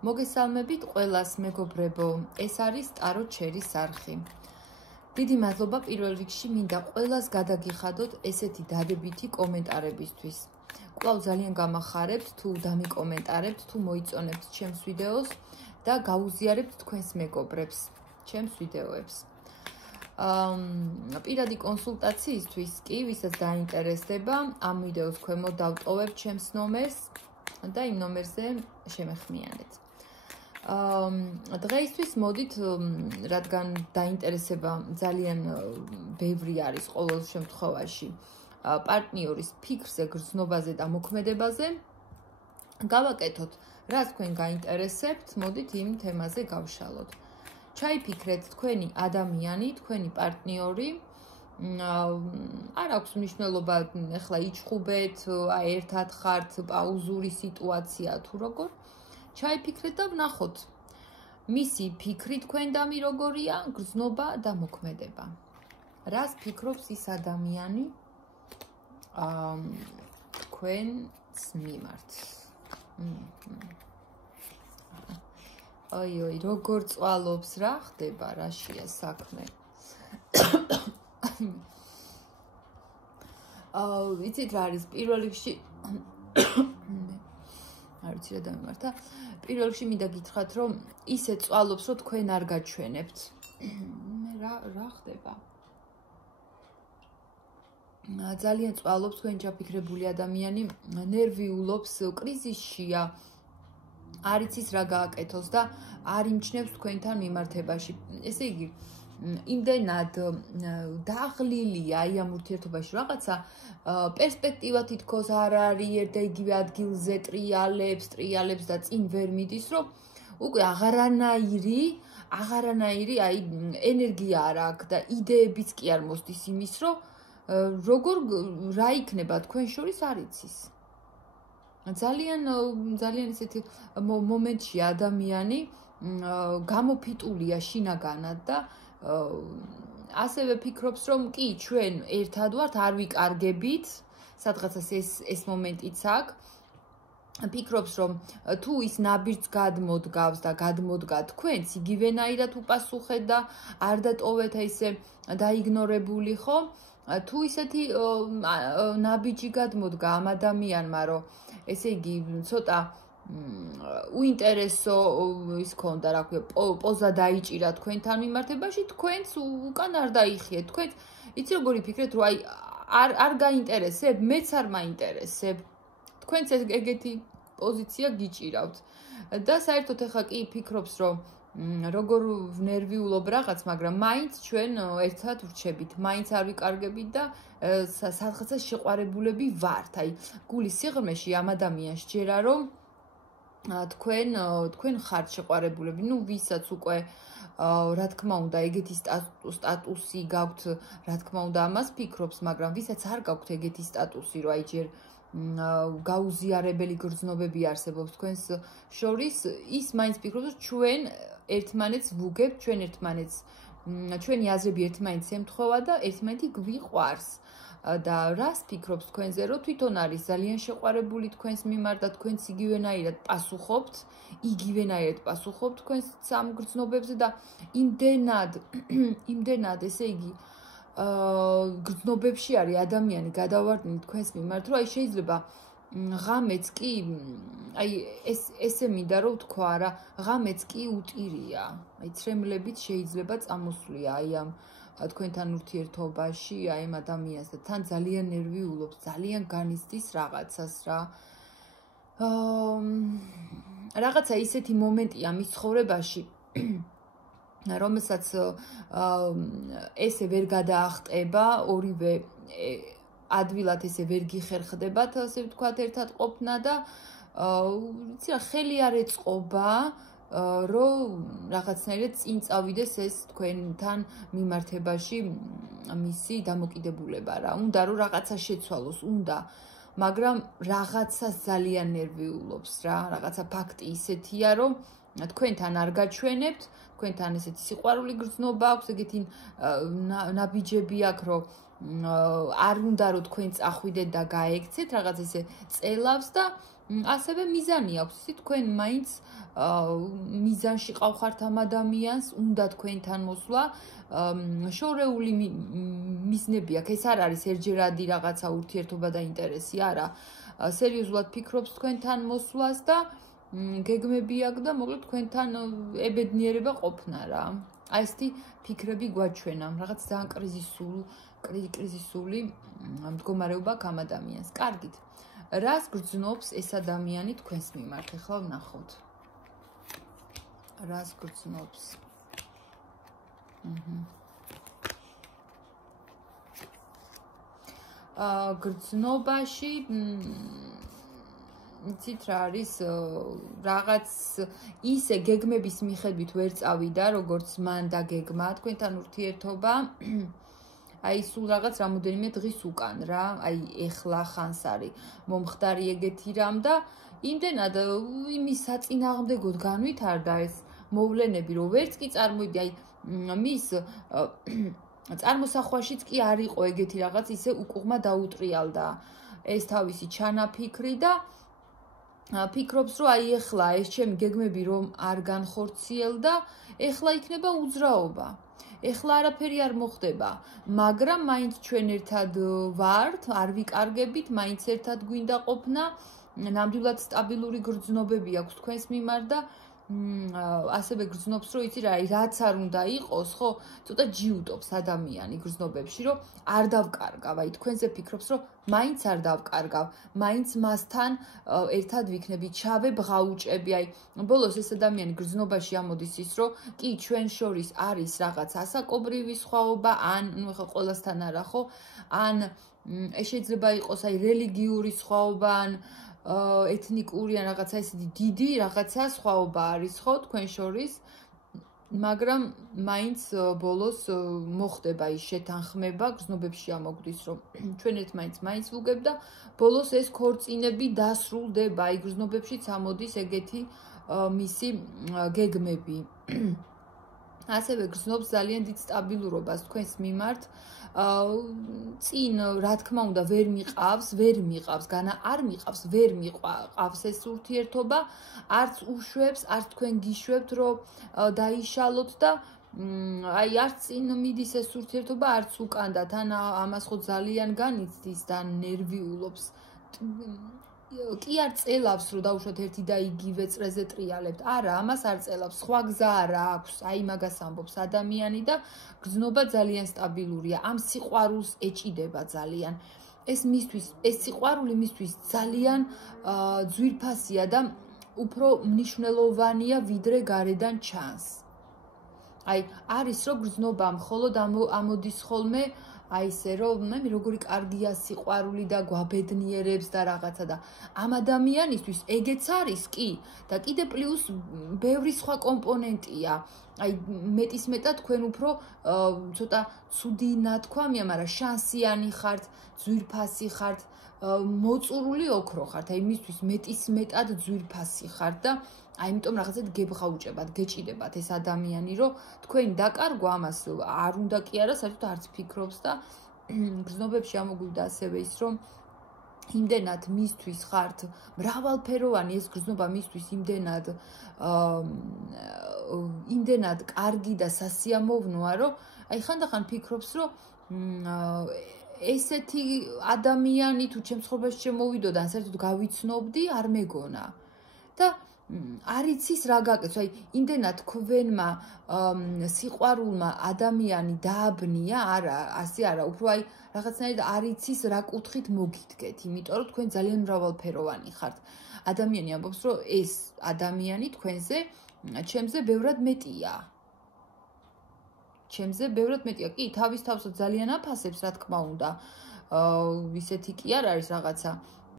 მოგესალმებით ყველას მეგობრებო, ეს არის ტარო ჩერის არხი. დიდი მადლობა პირველ რიგში მინდა ყველას გადაგიხადოთ ესეთი დადებითი კომენტარებისთვის. კვლავ ძალიან გამახარებთ თუ დამიკომენტარებთ, თუ მოიწონებთ ჩემს ვიდეოს და გაუზიარებთ თქვენს მეგობრებს ჩემს ვიდეოებს. პირადი კონსულტაციისთვის კი, ვისაც დაინტერესდება, ამ ვიდეოს ქვემოთ დავტოვებ ჩემს ნომერს და იმ ნომერზე შემეხმიანეთ. დღეისთვის მოდით, რადგან დაინტერესება ძალიან ბევრი არის ყოველ შემთხვევაში პარტნიორის ფიქრზე, გრძნობაზე და მოქმედებაზე, გავაკეთოთ, რაც თქვენ გაინტერესებთ, მოდით იმ თემაზე გავშალოთ. ჩაიფიქრეთ თქვენი ადამიანი, თქვენი პარტნიორი, არ აქვს მნიშვნელობა ახლა იჩხუბეთ, ერთად ხართ, პაუზური სიტუაცია თუ როგორ. ჩაიფიქრეთ და ვნახოთ მისი ფიქრი თქვენდამი როგორია, გრძნობა და მოქმედება. რას ფიქრობს ის ადამიანი თქვენს მიმართ? Ой, როგორ წვალობს, რა ხდება, რაშია საქმე? ვიცით რა არის პირველ რიგში არ ვიცი რა დამემართა. პირველ რიგში მინდა გითხრათ, რომ ისე წვალობს, რომ თქვენ არ გაჩვენებთ. მე რა ხდება? ძალიან წვალობს თქვენ ჩაფიქრებული ადამიანი, ნერვიულობს, კრიზისშია, არ იცის რა გააკეთოს და არ იმჩნევს თქვენთან მიმართებაში. ესე იგი, იმდენად დაღლილია აი ამ ურთიერთობაში რაღაცა პერსპექტივა თითქოს არ არის, ერთ და იგივე ადგილზე ტრიალებს და წინ ვერ მიდის, რომ უკვე აღარანაირი აი ენერგია არ აქვს და იდეებიც კი არ მოსდის იმის, რომ როგორ რა იქნება თქვენ შორის არ იცის. ძალიან ესეთი მომენტში ადამიანი გამოფიტულია შინაგანად და ასევე ფიქრობს, რომ კი, ჩვენ ერთად ვართ, არ ვიკარგებით, სადღაცას ეს მომენტიც აქვს. ფიქრობს, რომ თუ ის ნაბიჯს გადმოდგავს და გადმოდგა თქვენც, იგივენაირად უპასუხეთ და არ დატოვეთ ესე დაიგნორებული, ხო? თუ ისეთი ნაბიჯი გადმოდგა ამ ადამიანმა, რომ ესე იგი ცოტა უინტერესო ის ქონდა, რა ქვია, პოზა დაიჭირა თქვენთან მიმართებაში, თქვენც უკან არ დაიხიეთ. თქვენ იცი როგორი ფიქრეთ, რომ აი არ გაინტერესებ, მეც არ მაინტერესებ. თქვენც ეგეთი პოზიცია გიჭირავთ. და საერთოდ ახლა კი ფიქრობს, რომ როგორ ნერვიულობ რაღაც, მაგრამ მაინც ჩვენ ერთად ვრჩებით, მაინც არ ვიკარგებით და სადღაცა შეყვარებულები ვართ. აი, გულის სიღრმეში ამ ადამიანს ჯერა, რომ თქვენ ხართ შეყვარებულები, ნუ ვისაც უკვე რა თქმა უნდა ეგეთი სტატუსი გაქვთ, რა თქმა უნდა ამას ფიქრობს, მაგრამ ვისაც არ გაქვთ ეგეთი სტატუსი, რომ აი ჯერ გაუზიარებელი გრძნობები არსებობს თქვენს შორის, ის მაინც ფიქრობს, რომ ჩვენ ერთმანეთს ვუგებთ, ჩვენი აზრები ერთმანეთს ემთხვევა და ერთმანეთი გვიყვარს. და რას ფიქრობს თქვენზე, რომ თვითონ არის ძალიან შეყვარებული თქვენს მიმართ და თქვენც იგივენაირად პასუხობთ თქვენს ამ გრძნობებზე და იმდენად ესე იგი გრძნობებში არის ადამიანი გადავარდნილი თქვენს მიმართ, რომ აი შეიძლება ღამეც კი აი ესე მინდა რომ თქვა რა, ღამეც კი უტირია. აი ცრემლებით შეიძლება წამოსვლია აი ამ თქვენთან ურთიერთობაში, აი ამ ადამიანს და თან ძალიან ნერვიულობს, ძალიან განიცდის რაღაცას რა. რაღაცა ისეთი მომენტია მის ცხოვრებაში, რომელსაც ესე ვერ გადაახტება, ორივე ადვილად ესე ვერ გიხერხდებათ, ასე ვთქვათ, ერთად ყოფნა და იცი რა, ხელი არ ეწყობა, რომ რაღაცნაირად წინ წავიდეს ეს თქვენთან მიმართებაში მისი დამოკიდებულება რა. უნდა რომ რაღაცა შეცვალოს, მაგრამ რაღაცას ძალიან ნერვიულობს რა, რაღაცა ფაქტი ისეთია, რომ თქვენთან არ გაჩვენებთ, თქვენთან ესეთი სიყვარული გრძნობა აქვს, ეგეთი ნაბიჯები აქვს, რომ არ უნდა რომ თქვენ წახვიდეთ და გაექცეთ რაღაც ესე წელავს და ასევე მიზანი აქვს, ისე თქვენ მაინც მიზანში ყავხართ ამ ადამიანს, უნდა თქვენთან მოსვლა, შორეული მიზნები აქვს, ეს არ არის ერთჯერადი რაღაცა ურთიერთობა და ინტერესი, არა. სერიოზულად ფიქრობს თქვენთან მოსვლას და გეგმები აქვს და მოკლედ თქვენთან ებედნიერება ყოფნა რა. აი ესეთი ფიქრები გვაჩვენა, რაღაც ძალიან კრიზისული მდგომარეობა აქვს ამ ადამიანს. კარგით. რას გრძნობს ეს ადამიანი თქვენს მიმართ? ეხლა ვნახოთ. რას გრძნობს? გრძნობაში იცით რა არის რაღაც ისე გეგმების მიხედვით ვერ წავიდა, როგორც მან და გეგმა თქვენთან ურთიერთობა. აი სულ რაღაც რამოდენიმე დღის უკან რა, აი ეხლა ხანს არის მომხდარი ეგეთი რამ და იმდენად იმის საწინააღმდეგოდ განვითარდა ეს მოვლენები, რომ ვერც კი წარმოვიდი, აი მის წარმოსახვაშიც კი არ იყო ეგეთი რაღაც, ისე უკუღმა დაუტრიალდა ეს თავისი ჩანაფიქრი და ფიქრობს, რომ აი ეხლა ეს ჩემი გეგმები რომ არ განხორციელდა, ეხლა იქნება უძრაობა. ეხლა არაფერი არ მოხდება, მაგრამ მაინც ჩვენ ერთად ვართ, არ ვიკარგებით, მაინც ერთად გვინდა ყოფნა, ნამდვილად სტაბილური გრძნობები აქვს თქვენს მიმართ და ასევე გრძნობს, რომ იცი რა, რაც არ უნდა იყოს, ხო, ცოტა ჯიუტობს ადამიანი გრძნობებში, რომ არ დავკარგავ, აი თქვენზე ფიქრობს, რომ მაინც არ დავკარგავ, მაინც მასთან ერთად ვიქნები, ჩავებ ღაუჭები, აი ბოლოს ეს ადამიანი გრძნობაში ამოდის ის, რომ კი ჩვენ შორის არის რაღაც ასაკობრივი სხვაობა, ან ნუ ხა ყველასთან არა, ხო? ან ეს შეიძლება იყოს აი რელიგიური სხვაობა, ან ეთნიკური ან რაღაცა ესეთი დიდი რაღაცა სხვაობა არის ხო თქვენ შორის, მაგრამ მაინც ბოლოს მოხდება ის შეთანხმება, გრძნობებში ამოგვდის, რომ ჩვენ ერთმანეთს ვუგებ და ბოლოს ეს ქორწინები დასრულდება, აი გრძნობებშიც ამოდის ეგეთი მისი გეგმები. ასევე გრძნობს ძალიან დიდ სტაბილურობას თქვენს მიმართ. წინ რა თქმა უნდა ვერ მიყავს, განა არ მიყავს, ვერ მიყავს ეს ურთიერთობა, არც უშვებს, არც თქვენ გიშვებთ, რომ დაიშალოთ და აი არც წინ მიდის ეს ურთიერთობა, არც უკან და თან ამას ხო ძალიან განიცდის და ნერვიულობს. კი არ წელავს, რომ დაუშვათ ერთი და იგივე წრეზე ტრიალებთ. არა, ამას არ წელავს, სხვა გზა არა აქვს. აი მაგას ამბობს ადამიანი და გრძნობა ძალიან სტაბილურია. ამ სიყვარულს ეჭიდება ძალიან. ეს სიყვარული მისთვის ძალიან ძვირფასია და უფრო მნიშვნელოვანია, ვიდრე გარედან ჩანს. აი, არის რომ გრძნობა მხოლოდ ამოდის ხოლმე აი ესე რომ მე როგორი კარგია სიყვარული და გვაბედნიერებს და რაღაცა და ამ ადამიანისთვის ეგეც არის კი და კიდე პლუს ბევრი სხვა კომპონენტია. აი მეტისმეტად თქვენ უფრო ცოტა ცუდი ნათქვამია, მაგრამ შანსიანი ხართ, ძვირფასი ხართ, მოწურული ოქრო ხართ. აი მისთვის მეტისმეტად ძვირფასი ხართ და აიმიტომ რაღაცად გებღაუჭებათ, გეჭიდებათ ეს ადამიანი, რომ თქვენი დაკარგვა ამას არ უნდა კი არა, საერთოდ არც ფიქრობს და გრძნობებში ამოგვივიდა ასევე ის, რომ იმდენად მისთვის ხართ მრავალფეროვანი ეს გრძნობა მისთვის იმდენად კარგი და სასიამოვნოა, რომ აი ხანდახან ფიქრობს, რომ ესეთი ადამიანი თუ ჩემს ცხოვრებაში შემოვიდოდა, ან საერთოდ გავიცნობდი, არ მეგონა. და არ იცის რა გაკეთოს, აი იმდენად თქვენმა სიყვარულმა ადამიანი დააბნია, არა, ასე არა, უფრო აი რაღაცნაირად არ იცის რა კუთხით მოგიდგეთ, იმიტომ რომ თქვენ ძალიან მრავალფეროვანი ხართ. ადამიანი ამბობს, რომ ეს ადამიანი თქვენზე, ჩემზე ბევრად მეტია. კი, თავის თავსაც ძალიან აფასებს, რა თქმა უნდა. ისეთი კი არ არის რაღაცა